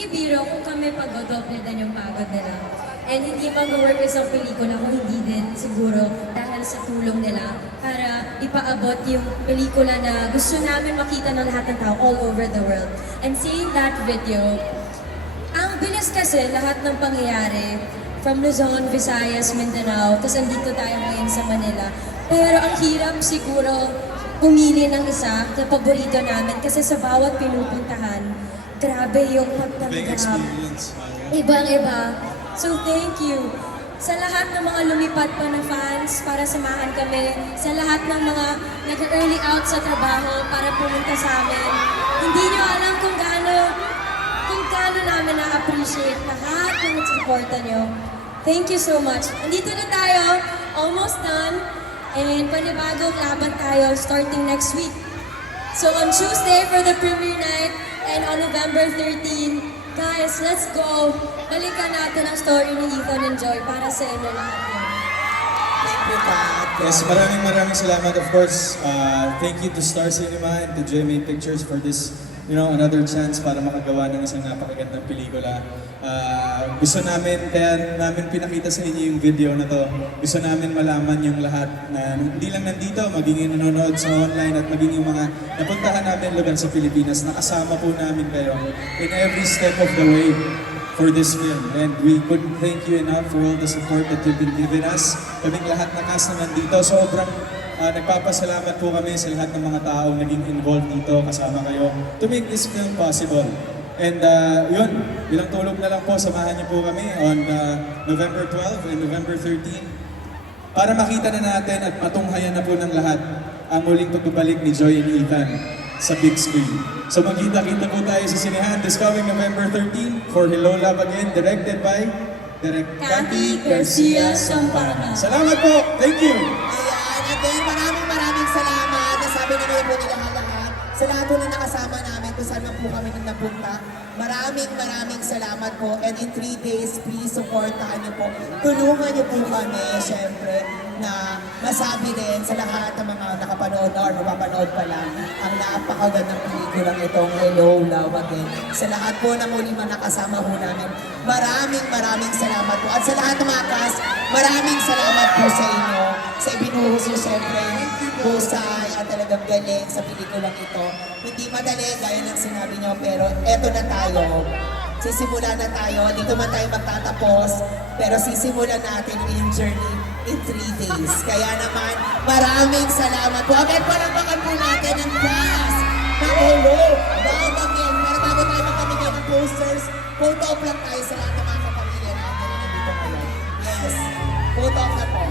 hindi biro kung kami pag-doble din yung pagod nila. And hindi mag-work isang pelikula kung hindi din siguro dahil sa tulong nila para ipaabot yung pelikula na gusto namin makita ng lahat ng tao all over the world. And seeing that video, ang bilis kasi lahat ng pangyayari from Luzon, Visayas, Mindanao, tapos andito tayo ngayon sa Manila. Pero ang hirap siguro pumili ng isa na paborito namin kasi sa bawat pinupuntahan, grabe yung pagtanggap. Ibang-iba. So thank you sa lahat ng mga lumipat pa na fans para samahan kami, sa lahat ng mga nag-early out sa trabaho para pumunta sa amin. Hindi nyo alam kung gaano namin na-appreciate lahat ng supporta nyo. Thank you so much. Andito na tayo, almost done, and panibagong laban tayo starting next week. So on Tuesday for the premiere night and on November 13, guys, let's go! Balikan natin ang story ni Ethan and Joy para sa inyo lahat yun. Thank you, Kat. Yes, maraming salamat. Of course, thank you to Star Cinema and to GMA Pictures for this, another chance para makagawa ng isang napakagandang pelikula. Gusto namin, kaya namin pinakita sa inyo yung video na to. Gusto namin malaman yung lahat na hindi lang nandito, maging nanonood sa online at maging yung mga napuntahan namin lugar sa Pilipinas. Nakasama po namin kayo in every step of the way for this film. And we couldn't thank you enough for all the support that you've been giving us. Kaming lahat na cast na nandito, sobrang nagpapasalamat po kami sa lahat ng mga taong naging involved dito, kasama kayo, to make this film possible. And yun, bilang tulog na lang po, samahan niyo po kami on November 12 and November 13 para makita na natin at matunghayan na po ng lahat ang muling pagbabalik ni Joy and Ethan sa big screen. So magkita-kita po tayo sa sinehan this coming November 13 for Hello Love Again, directed by Direk Cathy Garcia Sampana. Salamat po! Thank you! Ayan, again, maraming salamat. Nasabi na po nila lahat. Sa lahat po na nakasama namin kung saan man po kami nang napunta. Maraming salamat po. And in 3 days, please supportahan niyo po. Tulungan niyo po kami, syempre, na masabi din sa lahat ng mga nakapanood na or mapapanood pa lang ang napakagandang pelikulang itong Hello Love Again. Sa lahat po na muli man nakasama po namin, maraming salamat po. At sa lahat ng mga cast, maraming salamat po sa inyo. Sa ibinuhos niyo, syempre, husay at talagang galing sa pelikulang ito. Hindi madali, gaya ng sinabi niyo, pero eto na tayo. Sisimula na tayo, dito man tayo magtatapos, pero sisimulan natin yung journey in 3 days. Kaya naman, maraming salamat po. Agad palakpakan po natin ang cast ng Hello Love Again. Pero bago tayo magpamigay ng posters, photo op lang tayo sa lahat ng mga kapamilya natin na nandito ngayon. Yes, photo op na po.